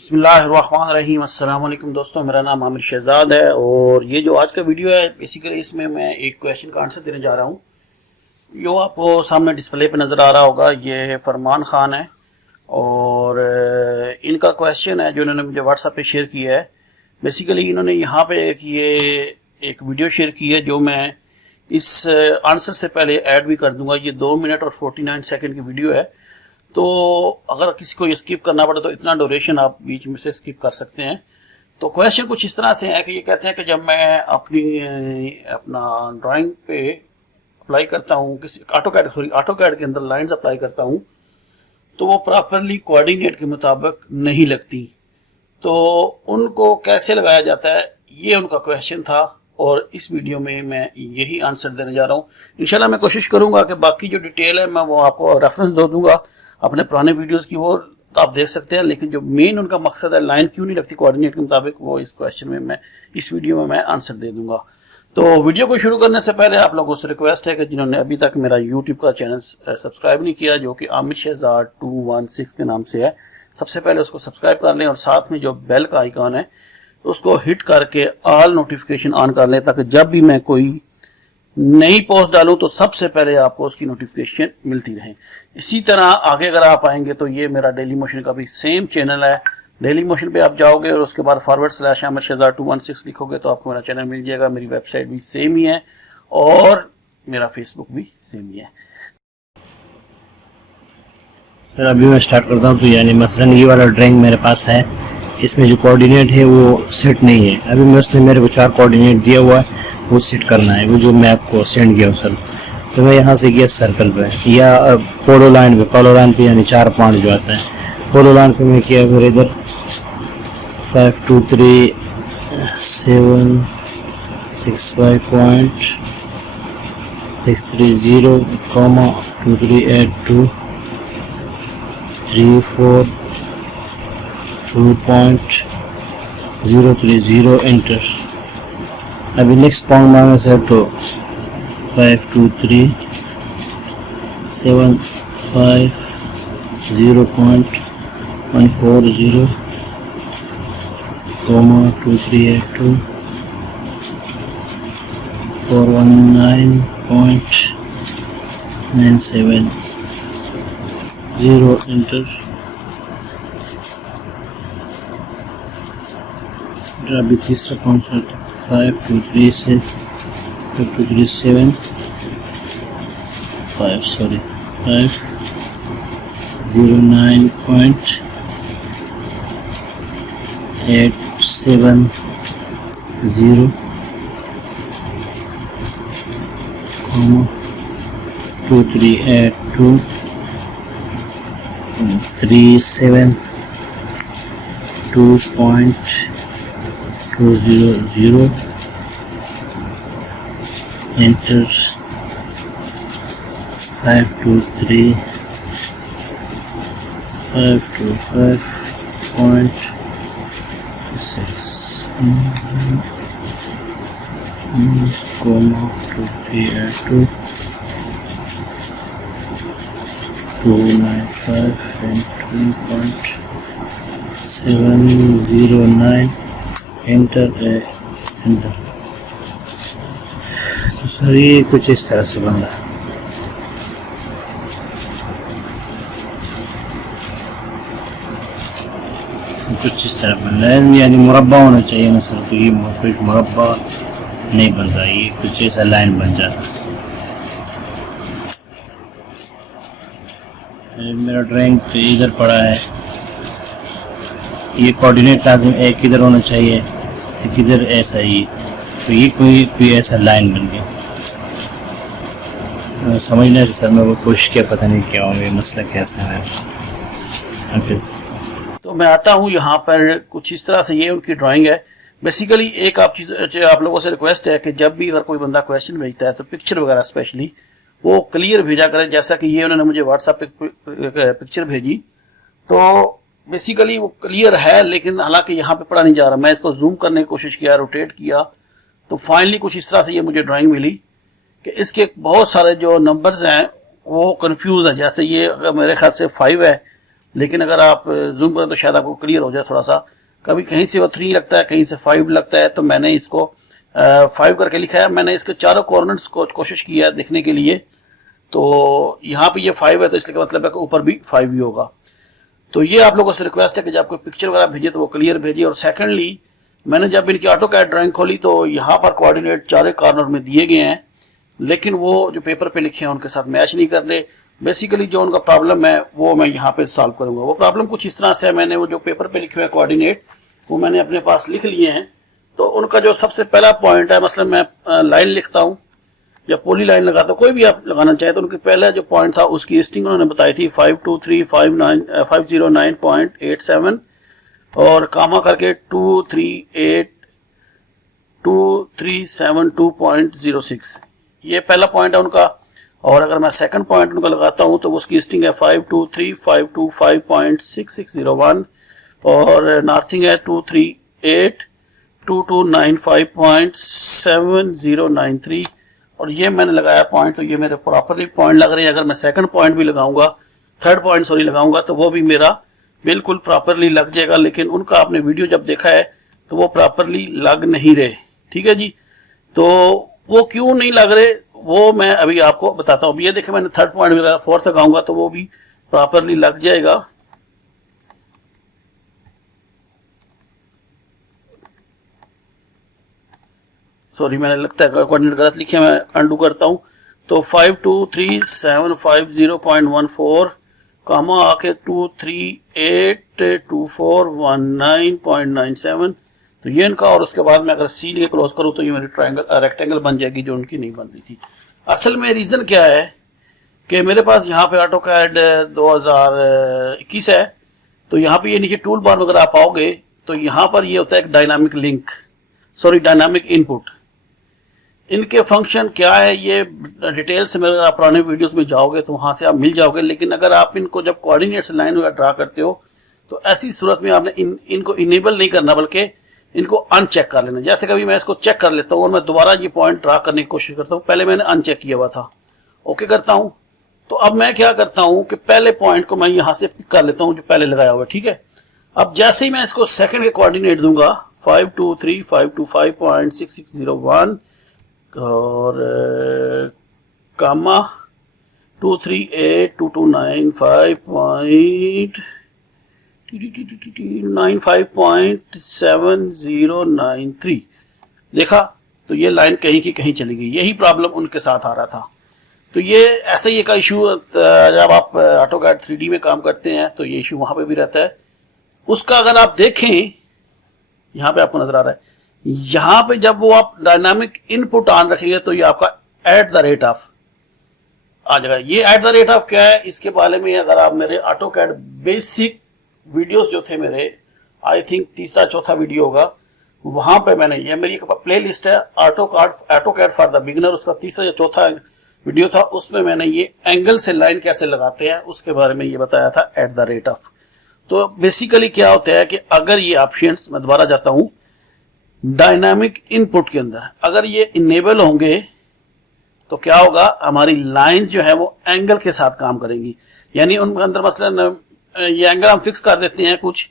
बिस्मिल्लाहिर्रहमानिर्रहीम। अस्सलाम वालेकुम दोस्तों, मेरा नाम आमिर शहजाद है और ये जो आज का वीडियो है बेसिकली इसमें मैं एक क्वेश्चन का आंसर देने जा रहा हूँ। जो आपको सामने डिस्प्ले पे नज़र आ रहा होगा ये फरमान ख़ान है और इनका क्वेश्चन है जो इन्होंने मुझे व्हाट्सएप पे शेयर किया है। बेसिकली इन्होंने यहाँ पे एक वीडियो शेयर की है जो मैं इस आंसर से पहले ऐड भी कर दूंगा। ये 2 मिनट और 49 सेकंड की वीडियो है, तो अगर किसी को ये स्किप करना पड़े तो इतना ड्यूरेशन आप बीच में से स्किप कर सकते हैं। तो क्वेश्चन कुछ इस तरह से है कि ये कहते हैं कि जब मैं अपना ड्राइंग पे अप्लाई करता हूँ, किसी ऑटो कैड के अंदर लाइंस अप्लाई करता हूँ तो वो प्रॉपरली कोऑर्डिनेट के मुताबिक नहीं लगती, तो उनको कैसे लगाया जाता है, ये उनका क्वेश्चन था और इस वीडियो में मैं यही आंसर देने जा रहा हूँ। इंशाल्लाह मैं कोशिश करूंगा कि बाकी जो डिटेल है मैं वो आपको रेफरेंस दे दूंगा अपने पुराने वीडियोस की, वो आप देख सकते हैं। लेकिन जो मेन उनका मकसद है लाइन क्यों नहीं लगती कोऑर्डिनेट के मुताबिक, वो इस क्वेश्चन में मैं इस वीडियो में मैं आंसर दे दूंगा। तो वीडियो को शुरू करने से पहले आप लोगों से रिक्वेस्ट है कि जिन्होंने अभी तक मेरा यूट्यूब का चैनल सब्सक्राइब नहीं किया, जो कि आमिर शहजाद 216 के नाम से है, सबसे पहले उसको सब्सक्राइब कर लें और साथ में जो बेल का आइकॉन है उसको हिट करके ऑल नोटिफिकेशन ऑन कर लें, ताकि जब भी मैं कोई नई पोस्ट डालूं तो सबसे पहले आपको उसकी नोटिफिकेशन मिलती रहे। इसी तरह आगे अगर आप आएंगे तो ये मेरा डेली मोशन का भी सेम चैनल है। डेली मोशन पे आप जाओगे और उसके बाद / आमिर शहजाद 216 लिखोगे तो आपको मेरा चैनल मिल जाएगा। मेरी वेबसाइट भी सेम ही है और मेरा फेसबुक भी सेम ही है। फिर अभी मैं स्टार्ट करता हूँ। तो यानी मसलन ये वाला ड्राइंग मेरे पास है, इसमें जो कोऑर्डिनेट है वो सेट नहीं है। अभी मैं उसने मेरे को 4 कोऑर्डिनेट दिया हुआ है, वो सेट करना है, वो जो मैं आपको सेंड किया सर। तो मैं यहाँ से गया सर्कल पे या पोलो लाइन पे यानी 4 पॉइंट जो आता है पोलो लाइन पे मैं किया फिर इधर 5 2 3 7 6 5 पॉइंट 6 3 0 2 3 8 2 3 4 2.030 एंटर। अभी नेक्स्ट पॉइंट मांगे सर तो 5 2 3 7 5 0.140 2 3 8 2 419.970 एंटर। अभी तीसरा पॉइंट 5 2 3 से 5 2 3 7 5 sorry 5 09.870 2 3 8 2 3 7 2.200 enter 5 2 3 5 2 5.6 comma 2 3 8 2 295 and 2.709 enter enter. तो सर ये कुछ इस तरह से बन रहा है। कुछ इस तरह बन रहा है, यानी मुरब्बा होना चाहिए ना सर, तो ये कुछ मुरब्बा नहीं बन रहा, ये कुछ ऐसा लाइन बन जाता। मेरा ड्राइंग तो इधर पड़ा है, ये कोऑर्डिनेट लाज़िम एक इधर होना चाहिए, एक इधर ऐसा ही, तो ये कोई ऐसा लाइन बन गया। समझना है सर, मैं वो कोशिश किया, पता नहीं क्या होगा, ये मसला कैसा है। तो मैं आता हूँ यहाँ पर, कुछ इस तरह से ये उनकी ड्राइंग है। बेसिकली एक आप लोगों से रिक्वेस्ट है कि जब भी अगर कोई बंदा क्वेश्चन भेजता है तो पिक्चर वगैरह स्पेशली वो क्लियर भेजा करें। जैसा कि ये उन्होंने मुझे व्हाट्सएप पे पिक्चर भेजी, तो बेसिकली वो क्लियर है, लेकिन हालांकि यहाँ पे पढ़ा नहीं जा रहा। मैं इसको जूम करने की कोशिश किया, रोटेट किया, तो फाइनली कुछ इस तरह से ये मुझे ड्राइंग मिली कि इसके बहुत सारे जो नंबर्स हैं वो कंफ्यूज है। जैसे ये अगर मेरे ख्याल से 5 है, लेकिन अगर आप जूम करें तो शायद आपको क्लियर हो जाए थोड़ा सा। कभी कहीं से वो 3 लगता है, कहीं से 5 लगता है, तो मैंने इसको 5 करके लिखा है। मैंने इसके चारों कॉर्नर्स को कोशिश की है देखने के लिए, तो यहाँ पे ये 5 है, तो इसलिए मतलब है कि ऊपर भी 5 ही होगा। तो ये आप लोगों से रिक्वेस्ट है कि जब आपको पिक्चर वगैरह भेजिए तो वो क्लियर भेजिए। और सेकेंडली, मैंने जब इनकी AutoCAD ड्राइंग खोली तो यहाँ पर कोऑर्डिनेट चारों कॉर्नर में दिए गए हैं, लेकिन वो जो पेपर पे लिखे हैं उनके साथ मैच नहीं कर रहे। बेसिकली जो उनका प्रॉब्लम है वो मैं यहाँ पे सॉल्व करूंगा। वो प्रॉब्लम कुछ इस तरह से है, मैंने वो जो पेपर पे लिखे हुए कोऑर्डिनेट वो मैंने अपने पास लिख लिए हैं। तो उनका जो सबसे पहला पॉइंट है, मसलन मैं लाइन लिखता हूँ या पोली लाइन लगाता हूँ, कोई भी आप लगाना चाहे, तो उनके पहला जो पॉइंट था उसकी लिस्टिंग उन्होंने बताई थी 509.87 और कामा करके 238.2372.06। ये पहला पॉइंट है उनका। और अगर मैं सेकंड पॉइंट उनका लगाता हूं तो उसकी लिस्टिंग है 523.525.6601 और नॉर्थिंग है 238.2295.7093 और ये मैंने लगाया पॉइंट, तो ये मेरे प्रॉपरली पॉइंट लग रहे हैं। अगर मैं सेकंड पॉइंट भी लगाऊंगा, थर्ड पॉइंट सॉरी लगाऊंगा, तो वो भी मेरा बिल्कुल प्रॉपरली लग जाएगा। लेकिन उनका आपने वीडियो जब देखा है तो वो प्रॉपरली लग नहीं रहे। ठीक है जी, तो वो क्यों नहीं लग रहे वो मैं अभी आपको बताता हूँ। ये देखें, मैंने थर्ड पॉइंट भी लगाया, फोर्थ लगाऊंगा तो वो भी प्रॉपरली लग जाएगा। सॉरी, मैंने लगता है कोऑर्डिनेट गलत लिखे, मैं अंडू करता हूँ। तो 523.750.14 कामा आके 238.2419.97, तो ये इनका। और उसके बाद मैं अगर सी लिए क्लोज करूँ तो ये मेरी रेक्टेंगल बन जाएगी जो उनकी नहीं बन रही थी। असल में रीज़न क्या है कि मेरे पास यहाँ पे AutoCAD 2021 है, तो यहाँ पे ये नीचे टूल बार वगैरह आप आओगे तो यहाँ पर ये होता है एक dynamic link, sorry dynamic input. इनके फंक्शन क्या है ये डिटेल से मेरे आप पुराने वीडियोस में जाओगे तो वहाँ से आप मिल जाओगे। लेकिन अगर आप इनको जब कोऑर्डिनेट से लाइन वगैरह ड्रा करते हो तो ऐसी सूरत में आपने इनको इनेबल नहीं करना, बल्कि इनको अनचेक कर लेना। जैसे कभी मैं इसको चेक कर लेता हूँ और मैं दोबारा ये पॉइंट ड्रा करने की कोशिश करता हूँ, पहले मैंने अनचेक किया हुआ था, ओके करता हूँ। तो अब मैं क्या करता हूँ कि पहले पॉइंट को मैं यहाँ से पिक कर लेता हूँ जो पहले लगाया हुआ है। ठीक है, अब जैसे ही मैं इसको सेकंड के कोऑर्डिनेट दूंगा 523.525.6601 और कामा 238.229.7093 देखा, तो ये लाइन कहीं की कहीं चली गई। यही प्रॉब्लम उनके साथ आ रहा था। तो ये ऐसा ही एक इशू जब आप AutoCAD 3D में काम करते हैं तो ये इशू वहां पे भी रहता है। उसका अगर आप देखें, यहाँ पे आपको नजर आ रहा है, यहाँ पे जब वो आप डायनामिक इनपुट ऑन रखेंगे तो ये आपका @ आ जाएगा। ये @ क्या है, इसके बारे में अगर आप मेरे AutoCAD बेसिक वीडियोस जो थे मेरे, आई थिंक तीसरा चौथा वीडियो होगा, वहां पे मैंने, ये मेरी प्ले लिस्ट है AutoCAD फॉर द बिगिनर, उसका तीसरा या चौथा वीडियो था, उसमें मैंने ये एंगल से लाइन कैसे लगाते हैं उसके बारे में ये बताया था @ तो बेसिकली क्या होता है कि अगर ये ऑप्शंस, मैं दोबारा जाता हूं, डायनामिक इनपुट के अंदर अगर ये इनेबल होंगे तो क्या होगा, हमारी लाइंस जो है वो एंगल के साथ काम करेंगी। यानी उनके अंदर मसलन ये एंगल हम फिक्स कर देते हैं कुछ,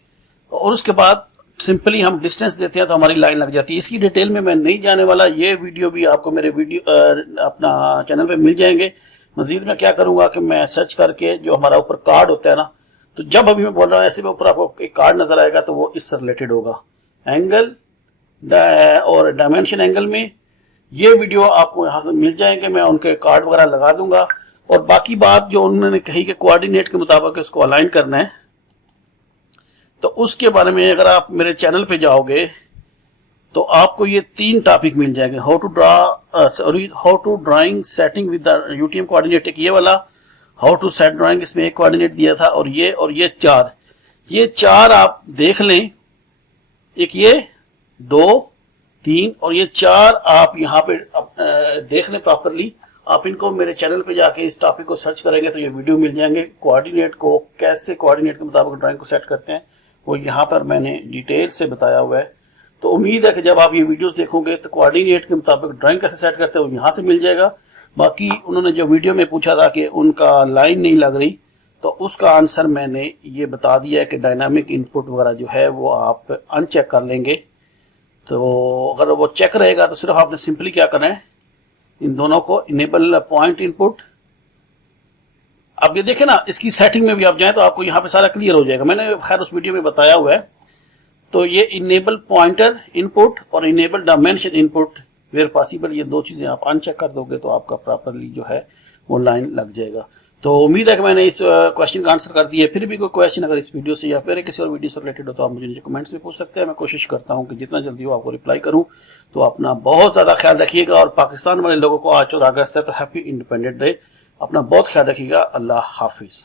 और उसके बाद सिंपली हम डिस्टेंस देते हैं तो हमारी लाइन लग जाती है। इसकी डिटेल में मैं नहीं जाने वाला, ये वीडियो भी आपको मेरे वीडियो अपना चैनल पे मिल जाएंगे। मजीद मैं क्या करूंगा कि मैं सर्च करके जो हमारा ऊपर कार्ड होता है ना, तो जब अभी मैं बोल रहा हूँ ऐसे में ऊपर आपको एक कार्ड नजर आएगा तो वो इससे रिलेटेड होगा, एंगल और डायमेंशन एंगल में। ये वीडियो आपको यहाँ से मिल जाएंगे, मैं उनके कार्ड वगैरह लगा दूंगा। और बाकी बात जो उन्होंने कही कि कोऑर्डिनेट के मुताबिक इसको अलाइन करना है, तो उसके बारे में अगर आप मेरे चैनल पे जाओगे तो आपको ये 3 टॉपिक मिल जाएंगे। How to drawing setting with the UTM coordinate, एक ये वाला हाउ टू सेट ड्राइंग, इसमें एक कोऑर्डिनेट दिया था, और ये 4, ये 4 आप देख लें, एक ये 2, 3 और ये 4 आप यहाँ पे देख लें प्रॉपरली। आप इनको मेरे चैनल पे जाके इस टॉपिक को सर्च करेंगे तो ये वीडियो मिल जाएंगे। कोऑर्डिनेट को कैसे कोऑर्डिनेट के मुताबिक ड्राइंग को सेट करते हैं वो यहाँ पर मैंने डिटेल से बताया हुआ है। तो उम्मीद है कि जब आप ये वीडियोस देखोगे तो कोऑर्डिनेट के मुताबिक ड्राइंग कैसे सेट करते हैं वो यहाँ से मिल जाएगा। बाकी उन्होंने जो वीडियो में पूछा था कि उनका लाइन नहीं लग रही, तो उसका आंसर मैंने ये बता दिया है कि डायनामिक इनपुट वगैरह जो है वो आप अनचेक कर लेंगे। तो अगर वो चेक रहेगा तो सिर्फ आपने सिंपली क्या करना है, इन दोनों को इनेबल पॉइंट इनपुट। अब ये देखें ना, इसकी सेटिंग में भी आप जाएं तो आपको यहाँ पे सारा क्लियर हो जाएगा, मैंने खैर उस वीडियो में बताया हुआ है। तो ये इनेबल पॉइंटर इनपुट और enable dimension input where possible, ये दो चीज़ें आप अनचेक कर दोगे तो आपका प्रॉपरली जो है वो लाइन लग जाएगा। तो उम्मीद है कि मैंने इस क्वेश्चन का आंसर कर दिया। फिर भी कोई क्वेश्चन अगर इस वीडियो से या फिर किसी और वीडियो से रिलेटेड हो तो आप मुझे नीचे कमेंट्स में पूछ सकते हैं। मैं कोशिश करता हूं कि जितना जल्दी हो आपको रिप्लाई करूं। तो अपना बहुत ज़्यादा ख्याल रखिएगा, और पाकिस्तान वाले लोगों को आज 14 अगस्त है तो हैप्पी इंडिपेंडेंस डे। अपना बहुत ख्याल रखिएगा। अल्लाह हाफिज़।